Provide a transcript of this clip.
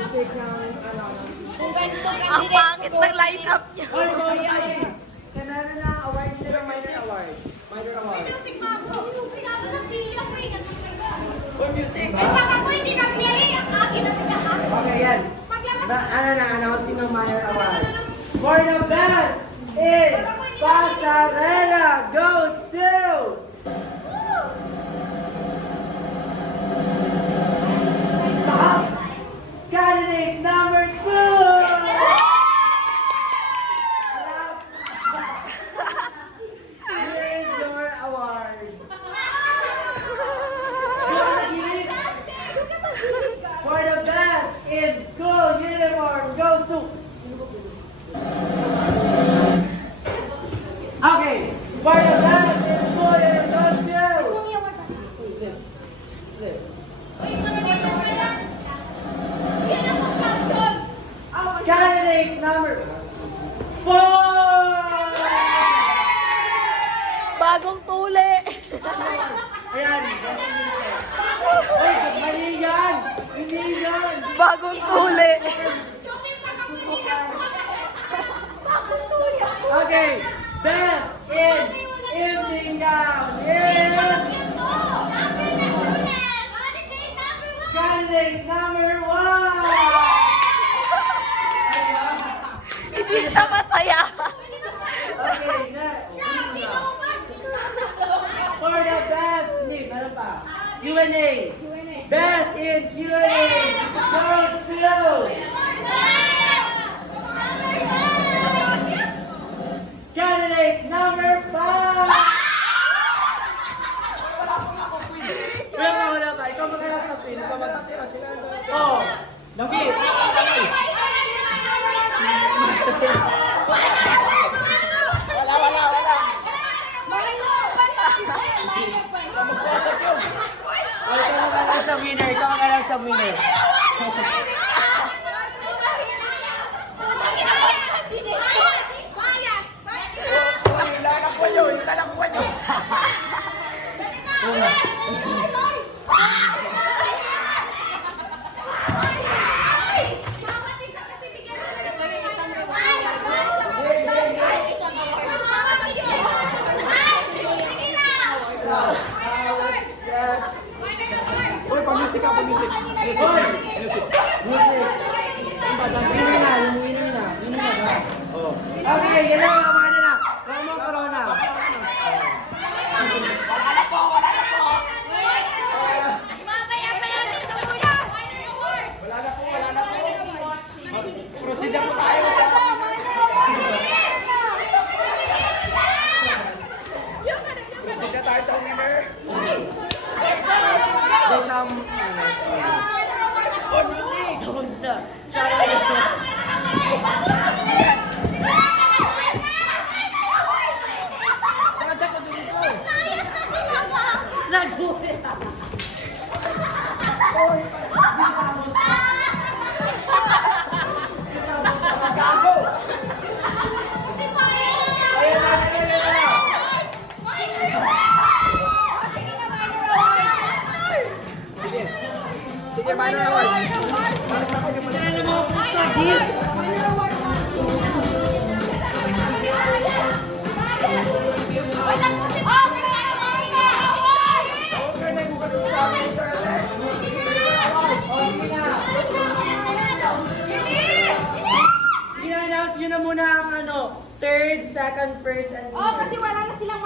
music ng ano. Ang pangit ng lineup niya. Oy, meron na award nila ng minor awards. Minor awards. For music. Okay, yan. Ano na, announcing ng minor awards. For the best is Pasarela goes to candidate number 2! Here is your award. For the best in school uniform goes to... Okay, for the best in school uniform goes to... Candidate number 4! Bagong tuli. Ayan. Uy, mali yan! Hindi yan! Bagong tuli. Okay, best in evening gown is candidate number 1! Hindi siya masaya. Okay, next. For the best, hindi, meron pa. Q&A. Best in Q&A goes to candidate number 5! Wala pa. Ikaw maghanap sa pin. Ikaw maghatira sila. Oh, Dagi. Ikaw maghanap sa winner. Uy, pag-music ka, pag-music. Music. Winner na, yung winner na. Winner na. Oh. Okay, yan na, mga na. Promo, corona. Wala na po. Proceed na po tayo sa... Proceed na tayo sa winner. Hindi siya... Oh, music! Tapos na. Teka, ko dito. Nag-uwi. Gago! Sige, minor award. Ano mo? This? Sige, announce nyo na muna ang ano, third, second, first, and Oh, kasi wala na silang